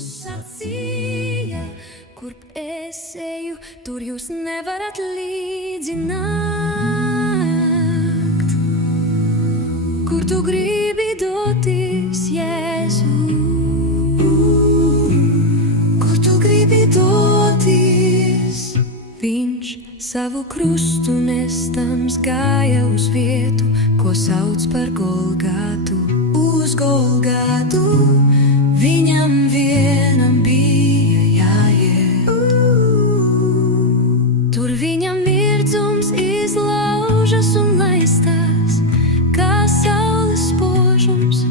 sacīja, kurp es eju, tur jūs nevarat līdzi nākt. Kur tu gribi doties, Jēzu? Kur tu gribi doties? Viņš savu krustu nestams gāja uz vietu, ko sauc par Golgātu. Uz Golgātu viņam vienam bija jāiet. Tur viņam mirdzums izlaužas un laistās, kā saules spožums.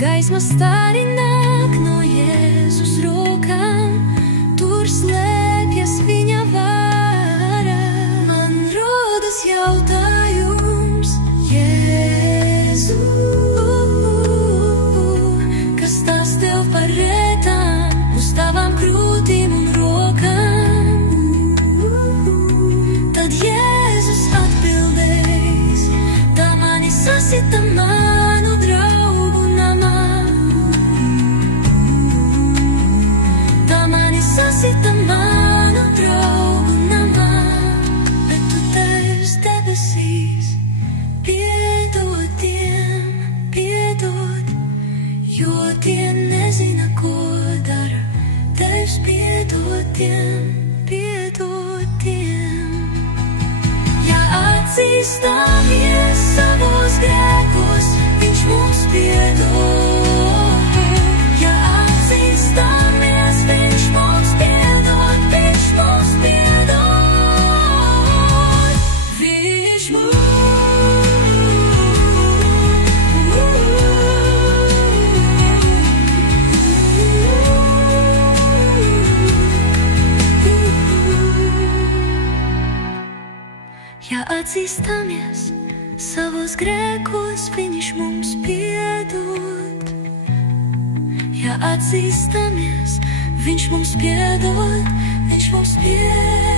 Gaisma stari nāk no Jēzus rokām, tur slēpjas viņa vara. Man rodas jautājums, Jēzu, kas tas tev par rētām, uz tavām krūtīm un rokām? Tad Jēzus atbildēs, tā mani sasita manu draugu namā. Tā mani sasita manu draugu namā. Bet tu tevs debesīs, piedod tiem, piedod, jo tie nezina, ko dara. Tevs piedod tiem, piedod tiem. Ja atzīstamies savos grēkos, viņš mums piedod. Ja atzīstamies, viņš mums piedod, viņš mums piedod. Viņš Ja atzīstamies savos grēkos, viņš mums piedod. Ja atzīstamies, viņš mums piedod, viņš mums piedod.